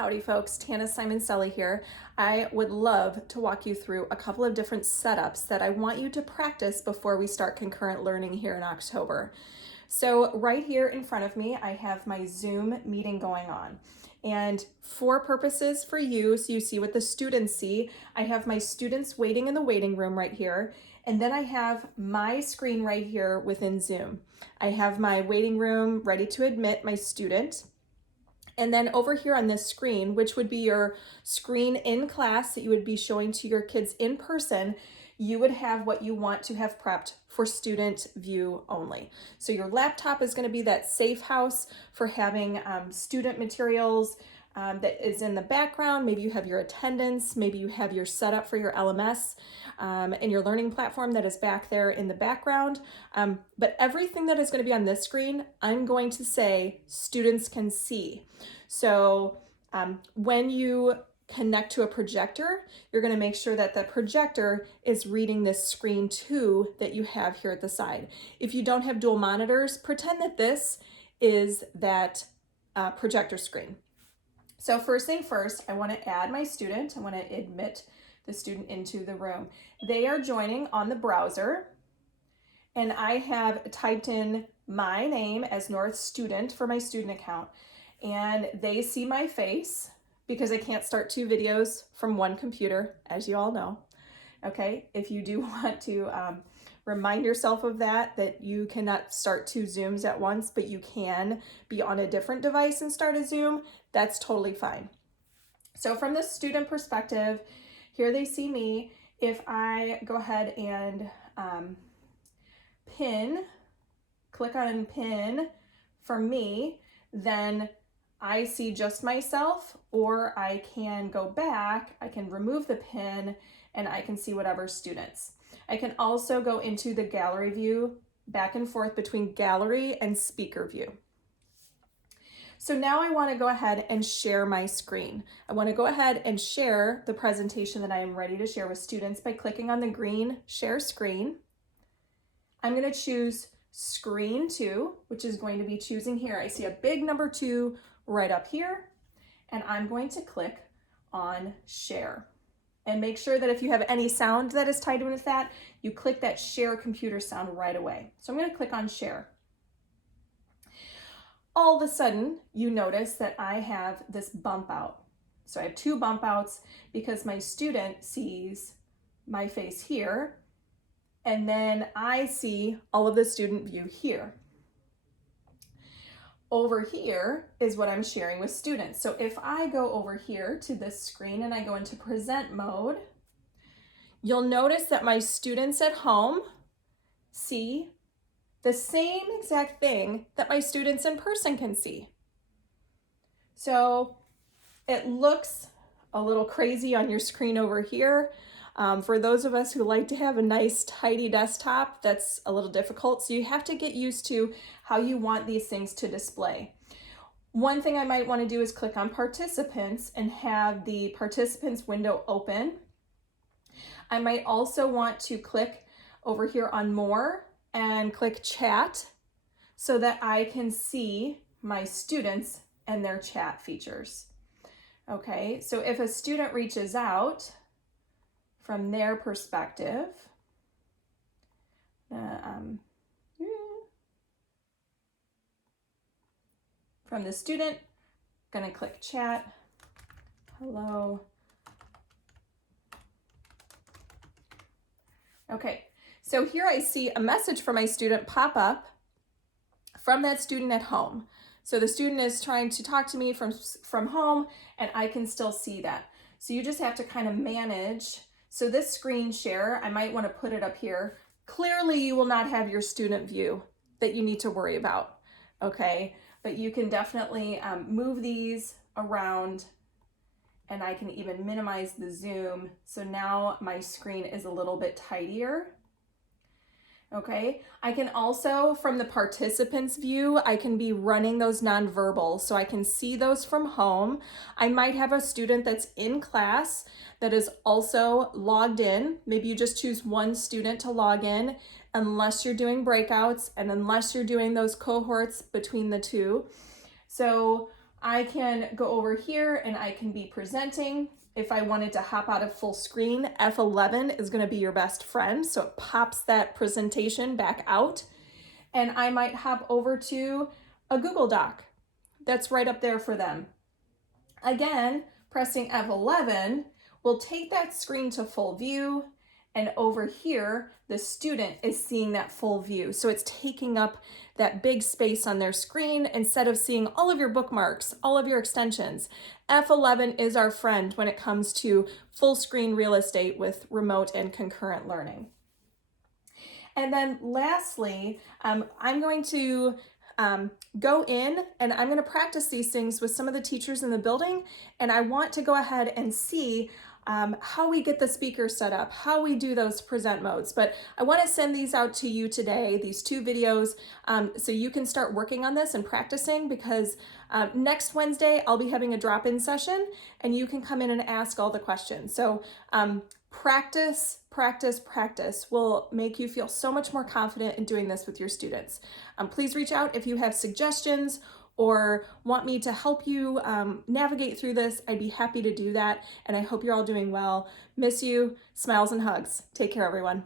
Howdy folks, Tana Simon-Selly here. I would love to walk you through a couple of different setups that I want you to practice before we start concurrent learning here in October. So right here in front of me, I have my Zoom meeting going on. And for purposes for you, so you see what the students see, I have my students waiting in the waiting room right here. And then I have my screen right here within Zoom. I have my waiting room ready to admit my student. And then over here on this screen, which would be your screen in class that you would be showing to your kids in person, you would have what you want to have prepped for student view only. So your laptop is going to be that safe house for having student materials that is in the background. Maybe you have your attendance, maybe you have your setup for your LMS and your learning platform that is back there in the background. But everything that is going to be on this screen, I'm going to say students can see. So when you connect to a projector, you're going to make sure that the projector is reading this screen too that you have here at the side. If you don't have dual monitors, pretend that this is that projector screen. So first thing first, I want to add my student. I want to admit the student into the room. They are joining on the browser, and I have typed in my name as North Student for my student account, and they see my face because I can't start two videos from one computer, as you all know. Okay, if you do want to remind yourself of that you cannot start two Zooms at once, but you can be on a different device and start a Zoom, that's totally fine. So from the student perspective, here they see me. If I go ahead and click on pin for me, then I see just myself, or I can go back, I can remove the pin, and I can see whatever students. I can also go into the gallery view, back and forth between gallery and speaker view. So now I want to go ahead and share my screen. I want to go ahead and share the presentation that I am ready to share with students by clicking on the green share screen. I'm going to choose screen 2, which is going to be choosing here. I see a big number 2 right up here, and I'm going to click on share. And make sure that if you have any sound that is tied in with that, you click that share computer sound right away. So I'm going to click on share. All of a sudden, you notice that I have this bump out. So I have two bump outs because my student sees my face here, and then I see all of the student view here. Over here is what I'm sharing with students. So if I go over here to this screen and I go into present mode, you'll notice that my students at home see the same exact thing that my students in person can see. So it looks a little crazy on your screen over here. For those of us who like to have a nice tidy desktop, that's a little difficult. So you have to get used to how you want these things to display. One thing I might want to do is click on participants and have the participants window open. I might also want to click over here on more and click chat so that I can see my students and their chat features. Okay, so if a student reaches out from their perspective, from the student, I'm gonna click chat, hello. Okay, so here I see a message from my student pop up from that student at home. So the student is trying to talk to me from home, and I can still see that. So you just have to kind of manage. So this screen share, I might want to put it up here. Clearly you will not have your student view that you need to worry about, okay? But you can definitely move these around, and I can even minimize the zoom. So now my screen is a little bit tidier. Okay, I can also, from the participants view, I can be running those nonverbals, so I can see those from home. I might have a student that's in class that is also logged in. Maybe you just choose one student to log in, unless you're doing breakouts and unless you're doing those cohorts between the two. So I can go over here and I can be presenting. If I wanted to hop out of full screen, F11 is going to be your best friend. So it pops that presentation back out. And I might hop over to a Google Doc that's right up there for them. Again, pressing F11 will take that screen to full view, and over here, the student is seeing that full view. So it's taking up that big space on their screen instead of seeing all of your bookmarks, all of your extensions. F11 is our friend when it comes to full screen real estate with remote and concurrent learning. And then lastly, I'm going to go in and I'm going to practice these things with some of the teachers in the building. And I want to go ahead and see how we get the speaker set up, how we do those present modes. But I want to send these out to you today, these 2 videos, so you can start working on this and practicing, because next Wednesday I'll be having a drop-in session and you can come in and ask all the questions. So practice, practice, practice will make you feel so much more confident in doing this with your students. Please reach out if you have suggestions or want me to help you navigate through this. I'd be happy to do that. And I hope you're all doing well. Miss you. Smiles and hugs. Take care, everyone.